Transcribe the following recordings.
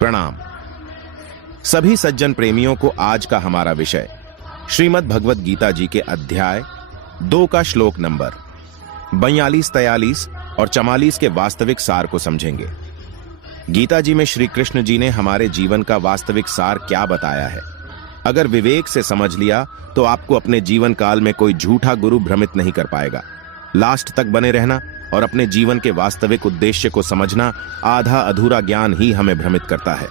प्रणाम। सभी सज्जन प्रेमियों को आज का हमारा विषय श्रीमद् भगवत गीता जी के अध्याय 2 का श्लोक नंबर 42, 43 और 44 के वास्तविक सार को समझेंगे। गीता जी में श्री कृष्ण जी ने हमारे जीवन का वास्तविक सार क्या बताया है। अगर विवेक से समझ लिया तो आपको अपने जीवन काल में कोई झूठा गुरु भ्रमित नहीं कर पाएगा। लास्ट तक बने रहना और अपने जीवन के वास्तविक उद्देश्य को समझना, आधा अधूरा ज्ञान ही हमें भ्रमित करता है।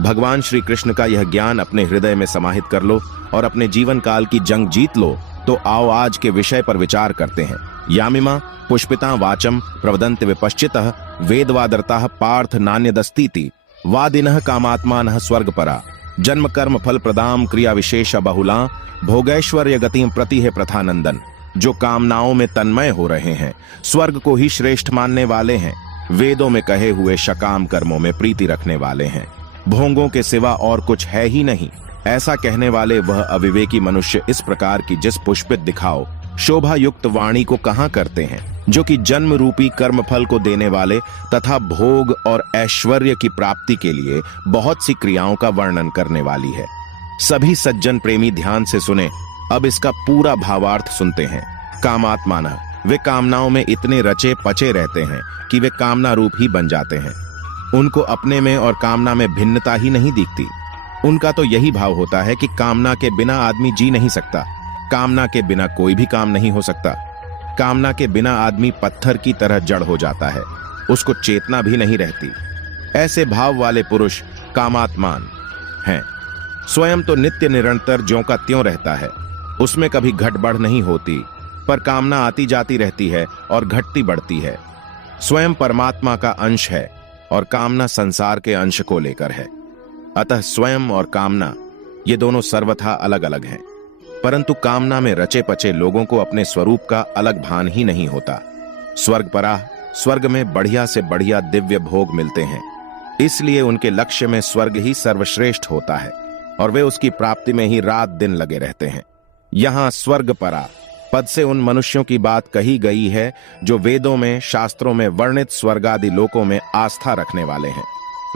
भगवान श्री कृष्ण का यह ज्ञान अपने हृदय में समाहित कर लो और अपने जीवन काल की जंग जीत लो। तो आओ आज के विषय पर विचार करते हैं। यामिमा पुष्पिता वाचम प्रवदन्त विपश्चितः वेदवादरताः पार्थ नान्यदस्तीति वादिनः कामात्मानः स्वर्गपरा जन्म कर्म फल प्रदाम क्रिया विशेष बहुला भोगैश्वर्य गतिम प्रति है प्रथानंदन। जो कामनाओं में तन्मय हो रहे हैं, स्वर्ग को ही श्रेष्ठ मानने वाले हैं, वेदों में कहे हुए सकाम कर्मों में प्रीति रखने वाले हैं, भोगों के सिवा और कुछ है ही नहीं, ऐसा कहने वाले वह अविवेकी मनुष्य इस प्रकार की जिस पुष्पित दिखाओ शोभा युक्त वाणी को कहाँ करते हैं, जो कि जन्म रूपी कर्म फल को देने वाले तथा भोग और ऐश्वर्य की प्राप्ति के लिए बहुत सी क्रियाओं का वर्णन करने वाली है। सभी सज्जन प्रेमी ध्यान से सुने। अब इसका पूरा भावार्थ सुनते हैं। कामात्मानः, वे कामनाओं में इतने रचे पचे रहते हैं कि वे कामना रूप ही बन जाते हैं। उनको अपने में और कामना में भिन्नता ही नहीं दिखती। उनका तो यही भाव होता है कि कामना के बिना आदमी जी नहीं सकता, कामना के बिना कोई भी काम नहीं हो सकता। कामना के बिना आदमी पत्थर की तरह जड़ हो जाता है, उसको चेतना भी नहीं रहती। ऐसे भाव वाले पुरुष कामात्मान हैं। स्वयं तो नित्य निरंतर ज्यों का त्यों रहता है, उसमें कभी घट बढ़ नहीं होती, पर कामना आती जाती रहती है और घटती बढ़ती है। स्वयं परमात्मा का अंश है और कामना संसार के अंश को लेकर है। अतः स्वयं और कामना ये दोनों सर्वथा अलग अलग हैं। परंतु कामना में रचे पचे लोगों को अपने स्वरूप का अलग भान ही नहीं होता। स्वर्ग परा, स्वर्ग में बढ़िया से बढ़िया दिव्य भोग मिलते हैं, इसलिए उनके लक्ष्य में स्वर्ग ही सर्वश्रेष्ठ होता है और वे उसकी प्राप्ति में ही रात दिन लगे रहते हैं। यहाँ स्वर्ग परा पद से उन मनुष्यों की बात कही गई है जो वेदों में शास्त्रों में वर्णित स्वर्गादि लोकों में आस्था रखने वाले हैं।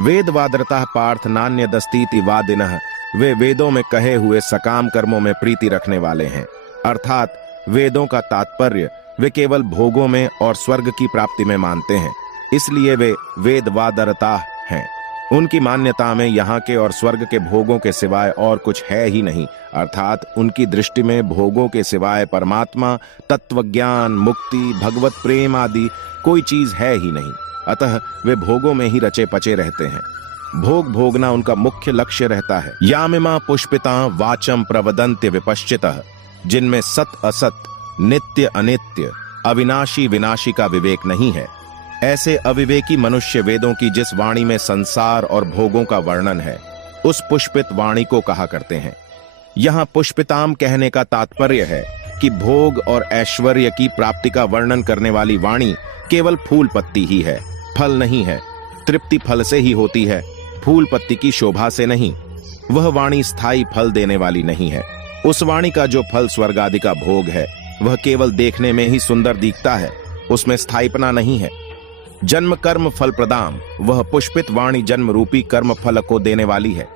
वेदवादरता पार्थ नान्यदस्तीति वादिनः, वे वेदों में कहे हुए सकाम कर्मों में प्रीति रखने वाले हैं। अर्थात वेदों का तात्पर्य वे केवल भोगों में और स्वर्ग की प्राप्ति में मानते हैं, इसलिए वे वेदवादरता हैं। उनकी मान्यता में यहाँ के और स्वर्ग के भोगों के सिवाय और कुछ है ही नहीं। अर्थात उनकी दृष्टि में भोगों के सिवाय परमात्मा, तत्वज्ञान, मुक्ति, भगवत प्रेम आदि कोई चीज है ही नहीं। अतः वे भोगों में ही रचे पचे रहते हैं। भोग भोगना उनका मुख्य लक्ष्य रहता है। यामिमा पुष्पिता वाचम प्रवदन्त्य विपश्चितः, जिनमें सत असत, नित्य अनित्य, अविनाशी विनाशी का विवेक नहीं है। ऐसे अविवेकी मनुष्य वेदों की जिस वाणी में संसार और भोगों का वर्णन है, उस पुष्पित वाणी को कहा करते हैं। यहाँ पुष्पिताम कहने का तात्पर्य है कि भोग और ऐश्वर्य की प्राप्ति का वर्णन करने वाली वाणी केवल फूल पत्ती ही है, फल नहीं है। तृप्ति फल से ही होती है, फूल पत्ती की शोभा से नहीं। वह वाणी स्थायी फल देने वाली नहीं है। उस वाणी का जो फल स्वर्ग आदि का भोग है, वह केवल देखने में ही सुंदर दिखता है, उसमें स्थायीपना नहीं है। जन्म कर्म फल प्रदाम, वह पुष्पित वाणी जन्म रूपी कर्म फल को देने वाली है,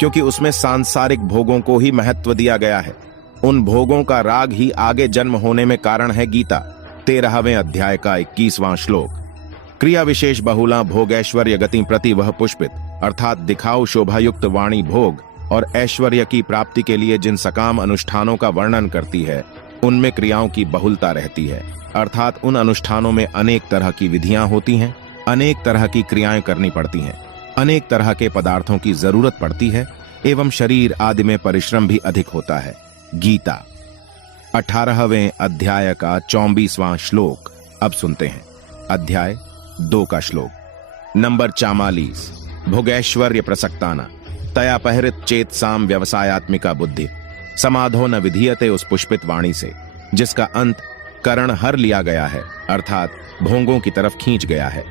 क्योंकि उसमें सांसारिक भोगों को ही महत्व दिया गया है। उन भोगों का राग ही आगे जन्म होने में कारण है। गीता 13वें अध्याय का 21वां श्लोक। क्रिया विशेष बहुला भोगैश्वर्य गति प्रति वह पुष्पित, अर्थात दिखाओ शोभायुक्त वाणी भोग और ऐश्वर्य की प्राप्ति के लिए जिन सकाम अनुष्ठानों का वर्णन करती है, उनमें क्रियाओं की बहुलता रहती है। अर्थात उन अनुष्ठानों में अनेक तरह की विधियां होती हैं, अनेक तरह की क्रियाएं करनी पड़ती हैं, अनेक तरह के पदार्थों की जरूरत पड़ती है एवं शरीर आदि में परिश्रम भी अधिक होता है। गीता 18वें अध्याय का 24वां श्लोक अब सुनते हैं। अध्याय 2 का श्लोक नंबर 44। भोगैश्वर्य प्रसक्ताना तया पहरित चेत साम व्यवसायत्मिका बुद्धि समाधो न विधीयते, उस पुष्पित वाणी से जिसका अंत करण हर लिया गया है, अर्थात भोगों की तरफ खींच गया है,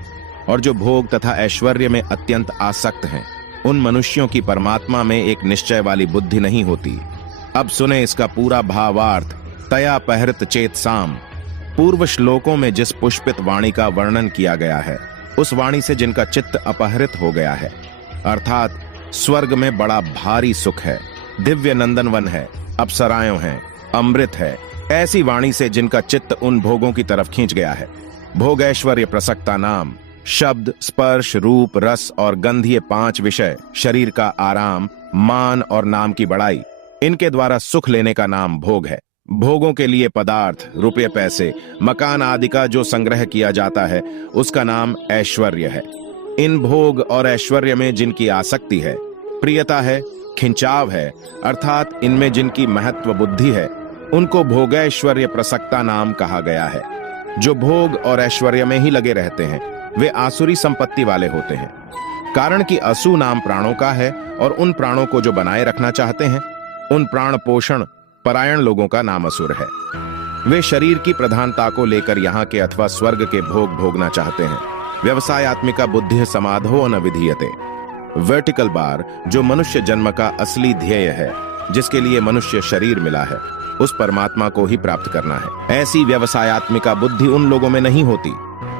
और जो भोग तथा ऐश्वर्य में अत्यंत आसक्त हैं, उन मनुष्यों की परमात्मा में एक निश्चय वाली बुद्धि नहीं होती। अब सुने इसका पूरा भावार्थ। तया पहरित चेत साम, पूर्व श्लोकों में जिस पुष्पित वाणी का वर्णन किया गया है, उस वाणी से जिनका चित्त अपहरित हो गया है, अर्थात स्वर्ग में बड़ा भारी सुख है, दिव्य नंदनवन है, अप्सराएं हैं, अमृत है, ऐसी वाणी से जिनका चित्त उन भोगों की तरफ खींच गया है। भोगैश्वर्य प्रसक्ता नाम, शब्द, स्पर्श, रूप, रस और गंध, ये 5 विषय, शरीर का आराम, मान और नाम की बड़ाई, इनके द्वारा सुख लेने का नाम भोग है। भोगों के लिए पदार्थ, रुपये पैसे, मकान आदि का जो संग्रह किया जाता है उसका नाम ऐश्वर्य है। इन भोग और ऐश्वर्य में जिनकी आसक्ति है, प्रियता है, खिंचाव है, अर्थात इनमें जिनकी महत्व बुद्धि है, उनको भोगैश्वर्य प्रसक्ता नाम कहा गया है। जो भोग और ऐश्वर्य में ही लगे रहते हैं वे आसुरी संपत्ति वाले होते हैं, कारण कि असु नाम प्राणों का है और उन प्राणों को जो बनाए रखना चाहते हैं उन प्राण पोषण परायण लोगों का नाम असुर है। वे शरीर की प्रधानता को लेकर यहाँ के अथवा स्वर्ग के भोग भोगना चाहते हैं। व्यवसायत्मिका बुद्धि समाधो न विधीयते। वर्टिकल बार जो मनुष्य जन्म का असली ध्येय है, जिसके लिए मनुष्य शरीर मिला है, उस परमात्मा को ही प्राप्त करना है। ऐसी व्यवसायत्मिका बुद्धि उन लोगों में नहीं होती।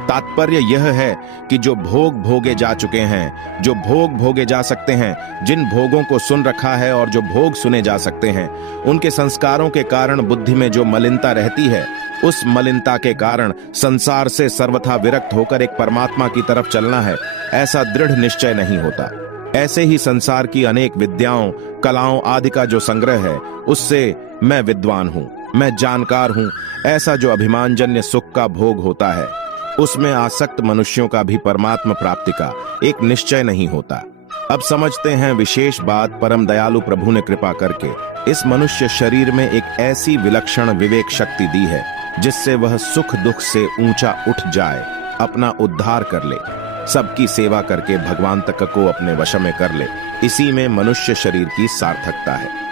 तात्पर्य यह है कि जो भोग भोगे जा चुके हैं, जो भोग भोगे जा सकते हैं, जिन भोगों को सुन रखा है और जो भोग सुने जा सकते हैं, उनके संस्कारों के कारण बुद्धि में जो मलिनता रहती है, उस मलिनता के कारण संसार से सर्वथा विरक्त होकर एक परमात्मा की तरफ चलना है, ऐसा दृढ़ निश्चय नहीं होता। ऐसे ही संसार की अनेक विद्याओं, कलाओं आदि का जो संग्रह है, उससे मैं विद्वान हूँ, मैं जानकार हूँ, ऐसा जो अभिमानजन्य सुख का भोग होता है, उसमें आसक्त मनुष्यों का भी परमात्मा प्राप्ति का एक निश्चय नहीं होता। अब समझते हैं विशेष बात। परम दयालु प्रभु ने कृपा करके इस मनुष्य शरीर में एक ऐसी विलक्षण विवेक शक्ति दी है जिससे वह सुख दुख से ऊंचा उठ जाए, अपना उद्धार कर ले, सबकी सेवा करके भगवान तक को अपने वश में कर ले। इसी में मनुष्य शरीर की सार्थकता है।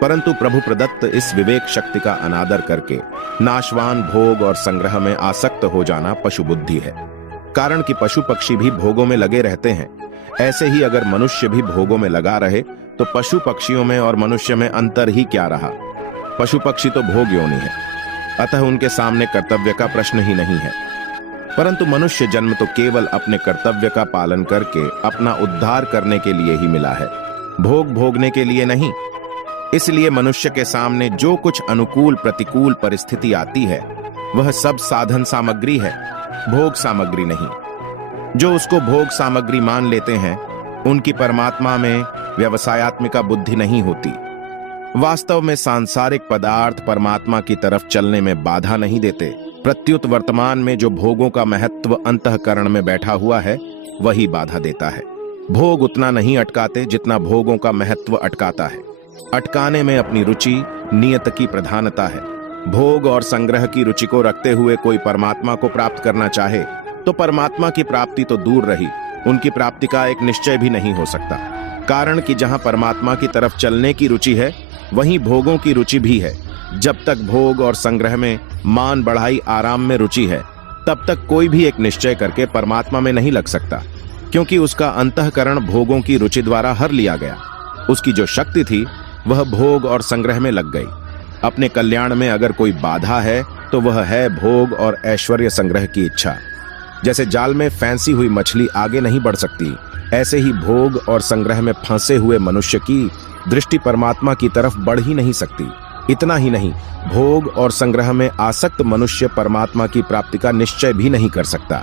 परंतु प्रभु प्रदत्त इस विवेक शक्ति का अनादर करके नाशवान भोग और संग्रह में आसक्त हो जाना पशु बुद्धि है। कारण कि पशु पक्षी भी भोगों में लगे रहते हैं, ऐसे ही अगर मनुष्य भी भोगों में लगा रहे तो पशु पक्षियों में और मनुष्य में अंतर ही क्या रहा। पशु पक्षी तो भोग योनि है, अतः उनके सामने कर्तव्य का प्रश्न ही नहीं है। परंतु मनुष्य जन्म तो केवल अपने कर्तव्य का पालन करके अपना उद्धार करने के लिए ही मिला है, भोग भोगने के लिए नहीं। इसलिए मनुष्य के सामने जो कुछ अनुकूल प्रतिकूल परिस्थिति आती है वह सब साधन सामग्री है, भोग सामग्री नहीं। जो उसको भोग सामग्री मान लेते हैं उनकी परमात्मा में व्यवसायत्मिका बुद्धि नहीं होती। वास्तव में सांसारिक पदार्थ परमात्मा की तरफ चलने में बाधा नहीं देते, प्रत्युत वर्तमान में जो भोगों का महत्व अंतःकरण में बैठा हुआ है वही बाधा देता है। भोग उतना नहीं अटकाते जितना भोगों का महत्व अटकाता है। अटकाने में अपनी रुचि, नियत की प्रधानता है। भोग और संग्रह की रुचि को रखते हुए कोई परमात्मा को प्राप्त करना चाहे तो परमात्मा की प्राप्ति तो दूर रही, उनकी प्राप्ति का एक निश्चय भी नहीं हो सकता। कारण कि जहां परमात्मा की तरफ चलने की रुचि है वहीं भोगों की रुचि भी है। जब तक भोग और संग्रह में, मान बढ़ाई, आराम में रुचि है, तब तक कोई भी एक निश्चय करके परमात्मा में नहीं लग सकता, क्योंकि उसका अंतःकरण भोगों की रुचि द्वारा हर लिया गया। उसकी जो शक्ति थी वह भोग और संग्रह में लग गई। अपने कल्याण में अगर कोई बाधा है तो वह है भोग और ऐश्वर्य संग्रह की इच्छा। जैसे जाल में फंसी हुई मछली आगे नहीं बढ़ सकती, ऐसे ही भोग और संग्रह में फंसे हुए मनुष्य की दृष्टि परमात्मा की तरफ बढ़ ही नहीं सकती। इतना ही नहीं, भोग और संग्रह में आसक्त मनुष्य परमात्मा की प्राप्ति का निश्चय भी नहीं कर सकता।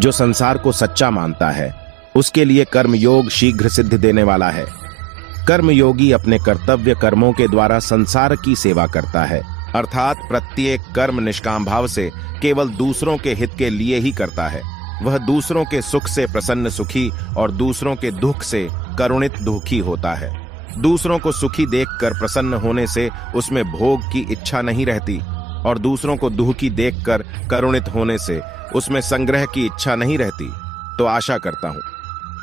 जो संसार को सच्चा मानता है उसके लिए कर्म योग शीघ्र सिद्धि देने वाला है। कर्मयोगी अपने कर्तव्य कर्मों के द्वारा संसार की सेवा करता है, अर्थात प्रत्येक कर्म निष्काम भाव से केवल दूसरों के हित के लिए ही करता है। वह दूसरों के सुख से प्रसन्न सुखी और दूसरों के दुख से करुणित दुखी होता है। दूसरों को सुखी देखकर प्रसन्न होने से उसमें भोग की इच्छा नहीं रहती और दूसरों को दुखी देखकर करुणित होने से उसमें संग्रह की इच्छा नहीं रहती। तो आशा करता हूं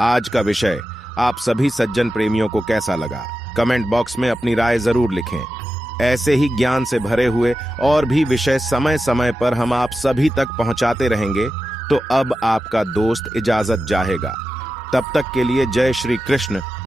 आज का विषय आप सभी सज्जन प्रेमियों को कैसा लगा, कमेंट बॉक्स में अपनी राय जरूर लिखें। ऐसे ही ज्ञान से भरे हुए और भी विषय समय समय पर हम आप सभी तक पहुंचाते रहेंगे। तो अब आपका दोस्त इजाजत चाहेगा। तब तक के लिए जय श्री कृष्ण।